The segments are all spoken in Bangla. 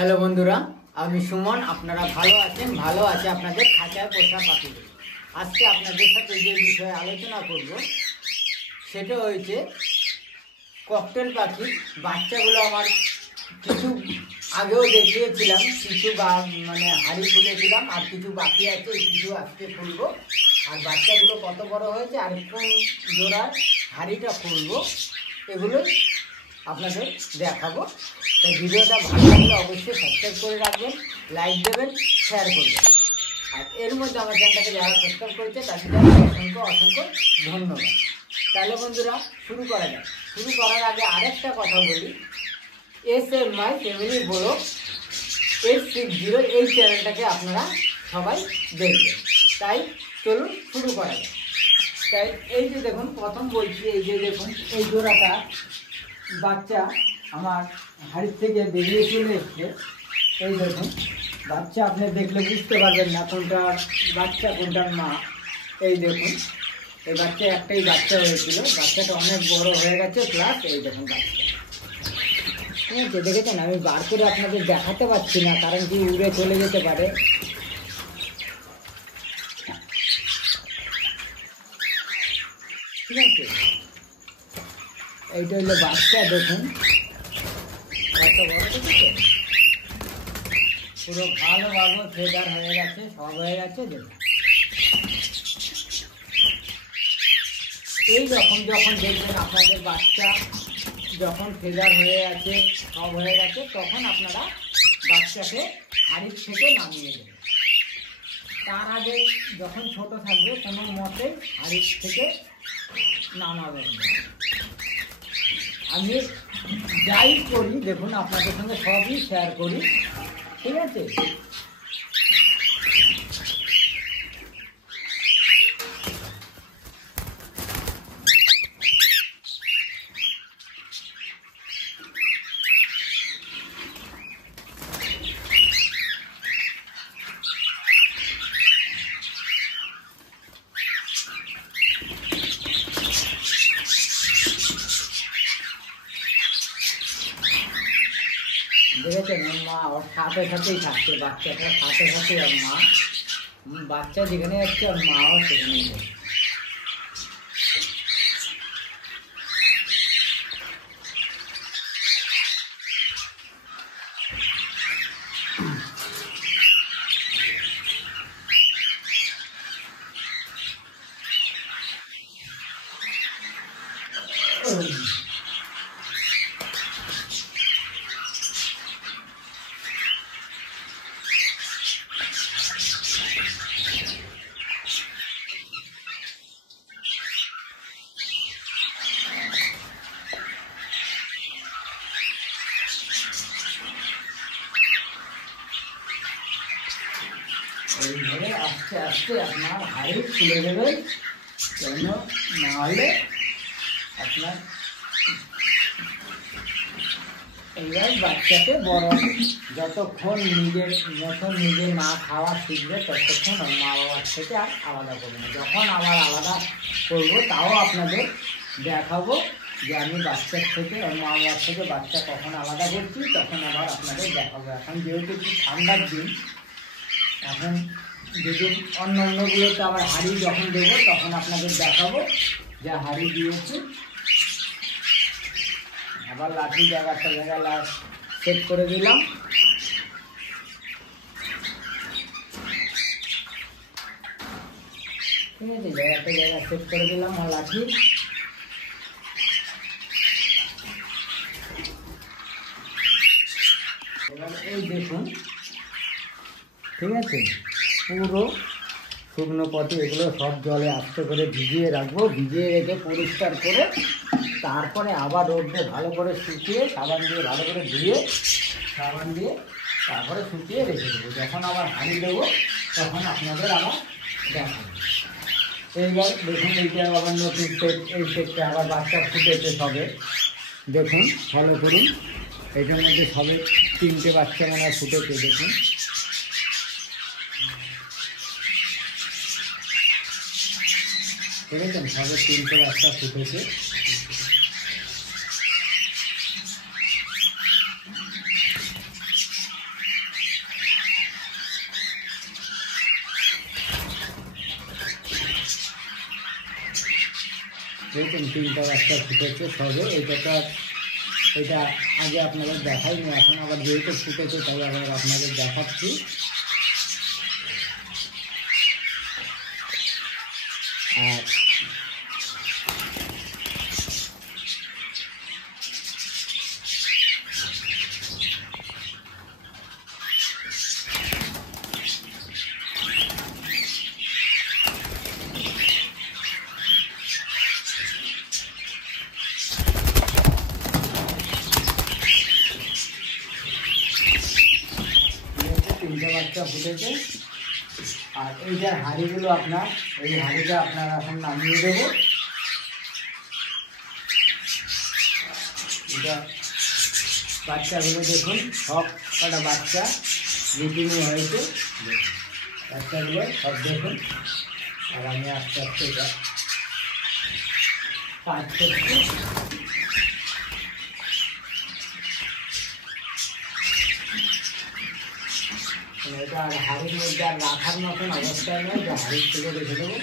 হ্যালো বন্ধুরা, আমি সুমন। আপনারা ভালো আছেন? ভালো আছে আপনাদের খাঁচায় পোষা পাখিদের। আজকে আপনাদের সাথে যে বিষয়ে আলোচনা করব সেটা হয়েছে ককটেল পাখি। বাচ্চাগুলো আমার কিছু আগেও দেখিয়েছিলাম, কিছু হাঁড়ি খুলেছিলাম, আর কিছু বাকি আছে, কিছু আজকে খুলবো। আর বাচ্চাগুলো কত বড় হয়েছে আর কোন জোড়ার হাঁড়িটা খুলবো এগুলোই আপনাদের দেখাবো। তো ভিডিওটা ভালো লাগলে অবশ্যই সাবস্ক্রাইব করে রাখবেন, লাইক দেবেন, শেয়ার করবেন। আর এর মধ্যে আমার চ্যানেলটাকে যারা সাবস্ক্রাইব করেছে তাদের অসংখ্য অসংখ্য ধন্যবাদ। তাহলে বন্ধুরা শুরু করা যাক। শুরু করার আগে আরেকটা কথা বলি, SMY ফ্যামিলি ব্লগ 860 এই চ্যানেলটাকে আপনারা সবাই দেখবেন। তাই চলুন শুরু করা যাক। তাই এই যে দেখুন, প্রথম বলছি, এই যে দেখুন এই জোড়াটা বাচ্চা আমার হাড়ির থেকে বেরিয়ে চলে এসছে। এই দেখুন বাচ্চা, আপনি দেখলে বুঝতে পারবেন না কোনটা বাচ্চা কোনটার মা। এই দেখুন এই বাচ্চা একটাই বাচ্চা হয়েছিল, বাচ্চাটা অনেক বড় হয়ে গেছে। প্লাস এই দেখুন বাচ্চা, ঠিক আছে, দেখেছেন? আমি বার করে আপনাদের দেখাতে পারছি না, কারণ কি উড়ে চলে যেতে পারে। ঠিক আছে, এইটা হলো বাচ্চা। দেখুন কত বড়, দেখেছেন? পুরো ভালোভাবে ফেদার হয়ে গেছে, সব হয়ে গেছে। দেখুন এই রকম যখন দেখবেন আপনাদের বাচ্চা যখন ফেদার হয়ে আছে, সব হয়ে গেছে, তখন আপনারা বাচ্চাকে হাড়ির থেকে নামিয়ে দেবেন। তার আগে যখন ছোট থাকবে কোনো মতে হাড়ির থেকে নামাবেন না। আমি যাই করি দেখুন আপনাদের সঙ্গে সবই শেয়ার করি, ঠিক আছে? দেখেছেন ওর মা ওর সাথে সাথেই থাকছে, বাচ্চাটার সাথে সাথে ওর মা। বাচ্চা যেখানে যাচ্ছে ওর মাও সেখানেই যাচ্ছে। এইভাবে আস্তে আস্তে আপনার হাড়ি খুলে দেবেন, কেন না হলে আপনার এইবার বাচ্চাকে বড় যতক্ষণ নিজের মতন নিজে না খাওয়া শিখবে ততক্ষণ ওর মা বাবার থেকে আর আলাদা করবে না। যখন আবার আলাদা করবো তাও আপনাদের দেখাবো যে আমি বাচ্চার থেকে ওর মা বাবার থেকে বাচ্চা কখন আলাদা করছি, তখন আবার আপনাদের দেখাবো। এখন যেহেতু একটু ঠান্ডার দিন, এখন যদি অন্যগুলোতে আবার হাঁড়ি যখন দেবো তখন আপনাদের দেখাবো যে হাঁড়ি দিয়েছি। আবার লাঠি জায়গাটা সেট করে দিলাম। ঠিক আছে, জায়গা সেট করে দিলাম আর লাঠি। এবার এই দেখুন, ঠিক আছে, পুরো শুকনো পটি এগুলো সব জলে আস্তে করে ভিজিয়ে রাখবো। ভিজিয়ে রেখে পরিষ্কার করে তারপরে আবার রোদে ভালো করে শুকিয়ে সাবান দিয়ে ভালো করে ধুয়ে সাবান দিয়ে তারপরে শুকিয়ে রেখে দেবো। যখন আবার হাঁড়ি দেবো তখন আপনাদের আবার দেখাবো। এইবার দেখুন এইটা আবার নতুন সেট, এই সেটটা আবার বাচ্চা ফুটেছে সবে। দেখুন ফলো করুন, এইটার মধ্যে সবে 3টে বাচ্চা মনে হয় ফুটেছে। দেখুন দেখেছেন, সবে 3টে বাচ্চা ফুটেছে। দেখুন 3টা বাচ্চা ফুটেছে সবে। এটা আগে আপনাদের দেখাইনি, এখন আবার যেহেতু ফুটেছে তাই আবার আপনাদের দেখাচ্ছি। আর তিনটে বাচ্চা ফুটেছে। আর এইটার হাঁড়িগুলো আপনার, এই হাঁড়িটা আপনার এখন নামিয়ে দেবো। এটা বাচ্চাগুলো দেখুন, সব কটা বাচ্চা রিটিনি হয়েছে, বাচ্চাগুলো সব দেখুন। আর আমি আস্তে আস্তে এটা কাজ করছি। এটা আর হাড়ির মধ্যে আর রাখার মতন অবস্থায় নয় যে হাড়ির থেকে রেখে দেবো।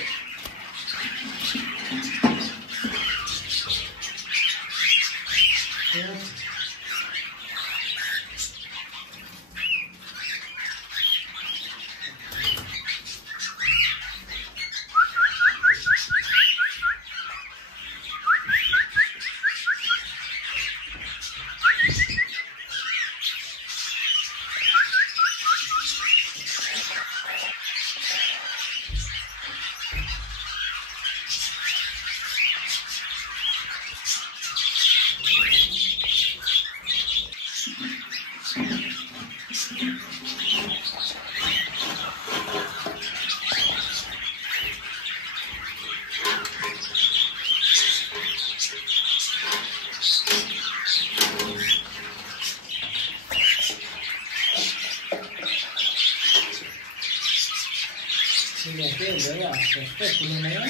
ঠিক আছে, এবারে আস্তে আস্তে তুলে নেবে,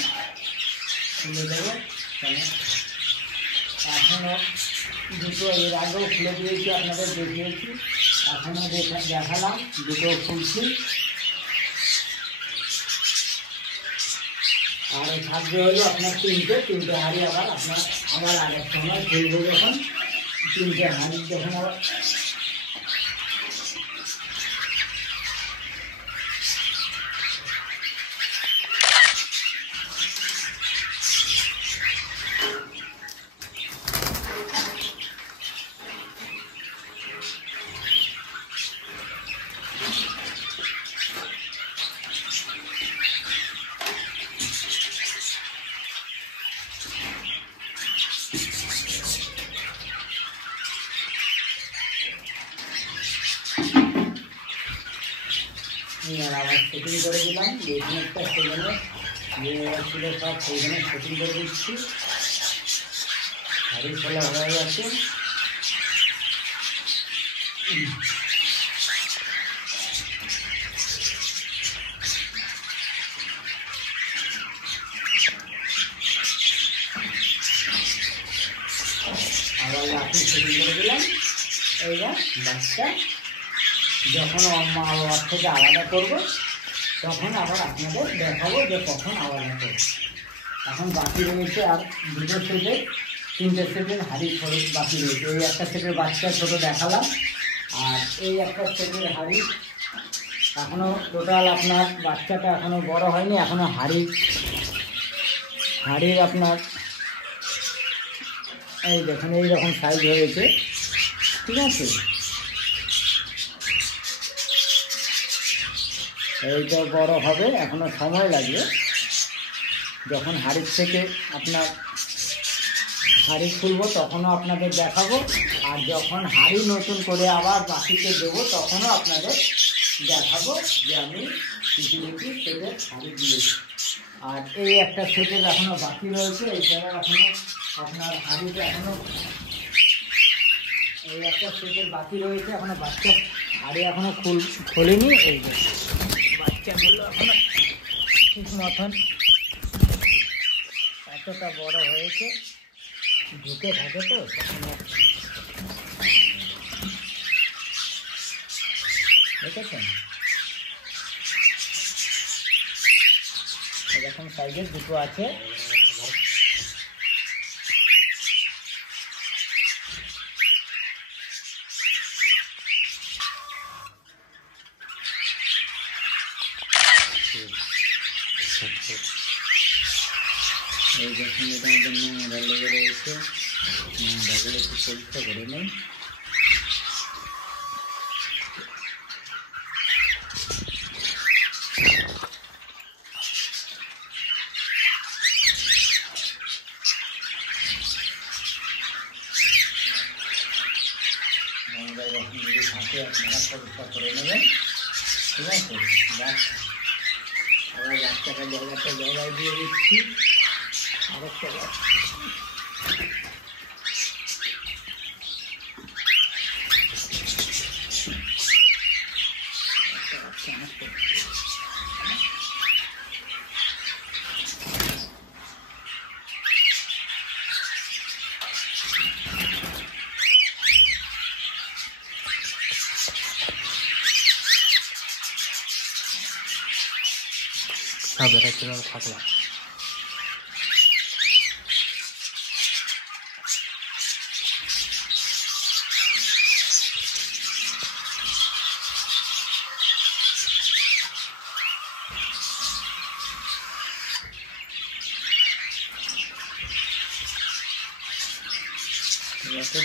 তুলে দেবো। এখনও দুটো এর আগেও খুলে দিয়েছি, আপনাদের দেখিয়েছি, এখনও দেখালাম দুটো খুলছি। আর থাকবে হলো আপনার তিনটে হাঁড়ি। আবার আপনার আগের সময় খুলবো যখন, তিনটে হাঁড়ি যখন আবার সেটিং করে দিলাম। রেডিমেডটা সেখানে যে ছিল সব সেইখানে সেটিং করে দিচ্ছি। হাড়ি খোলা হয়ে গেছে। আবার লাঠি সেটিং করে দিলাম। এইবার বাচ্চা যখন মা বাবার থেকে আলাদা করবো তখন আবার আপনাদের দেখাবো যে কখন আলাদা করবো। এখন বাকি রয়েছে আর দুটো সেটে, তিনটে সেটের হাড়ি খরচ বাকি রয়েছে। এই একটা সেটের বাচ্চা ছোটো দেখালাম, আর এই একটা সেটের হাড়ি এখনও টোটাল আপনার বাচ্চাটা এখনও বড় হয়নি। এখনও হাড়ির আপনার এই দেখুন এইরকম সাইজ হয়েছে, ঠিক আছে। এইটা বড় হবে, এখনও সময় লাগবে। যখন হাড়ির থেকে আপনার হাড়ি খুলবো তখনও আপনাদের দেখাবো, আর যখন হাড়ি নতুন করে আবার বাকিতে দেবো তখনও আপনাদের দেখাবো যে আমি কিছু সেটের হাড়ি দিয়েছি। আর এই একটা সেটের এখনও বাকি রয়েছে, এছাড়া এখনও আপনার হাড়িটা এখনও এই একটা সেটের বাকি রয়েছে, এখনও বাচ্চা হাড়ি এখনও খোলেনি। এই যে বাচ্চাগুলো এখনও ঠিক মতন এতটা বড় হয়েছে, ঢুকে থাকে তো দেখেছেন এরকম সাইজের দুটো আছে। এই যখন এটা আমাদের নোংরা লেগে রয়েছে, নোংরাগুলো একটু পরীক্ষা করে নেই। নোংরা যখন যদি থাকে আপনারা পরীক্ষা করে নেবেন, ঠিক আছে। আবার গাছটাকে জায়গায় দিয়ে দিচ্ছি। আরেকটা গাছ সাবেরা চলার থাকলাম।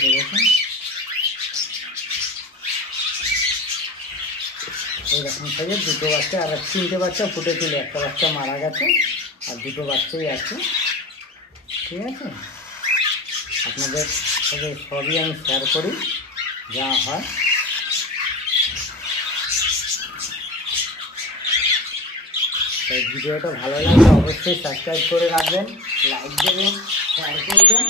দেখেছেন এইরকম থেকে দুটো বাচ্চা, আর 3টে বাচ্চা ফুটেছিল, একটা বাচ্চা মারা গেছে আর দুটো বাচ্চাই আছে, ঠিক আছে। আপনাদের সাথে সবই আমি শেয়ার করি যা হয়। তাই ভিডিওটা ভালো লাগলে অবশ্যই সাবস্ক্রাইব করে রাখবেন, লাইক দেবেন, শেয়ার করবেন।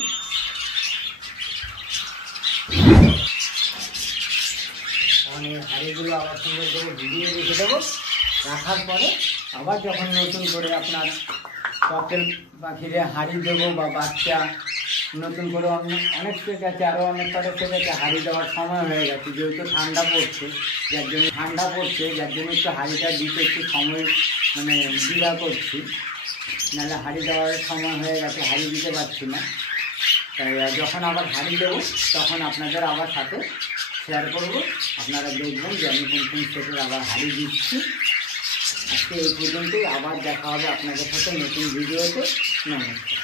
আমি হাঁড়িগুলো আবার সুন্দর করে ভিডিও রেখে দেবো, রাখার পরে আবার যখন নতুন করে আপনার ককটেল পাখিরে হাঁড়ি দেবো বা বাচ্চা নতুন করে অনেক পেট আছে, আরও অনেক কটা পেট আছে, হাঁড়ি দেওয়ার সময় হয়ে গেছে। যেহেতু ঠান্ডা পড়ছে, যার জন্য একটু হাঁড়িটা দিতে একটু সময় মানে দ্বিধা করছি, নাহলে হাঁড়ি দেওয়ার সময় হয়ে গেছে, হাঁড়ি দিতে পারছি না। তাই যখন আবার হাঁড়ি দেবো তখন আপনাদের আবার সাথে শেয়ার করবো, আপনারা দেখবেন যে আমি কোন সেটের আবার হাঁড়ি দিচ্ছি। আজকে এই পর্যন্তই, আবার দেখা হবে আপনাদের সাথে নতুন ভিডিওতে। নমস্কার।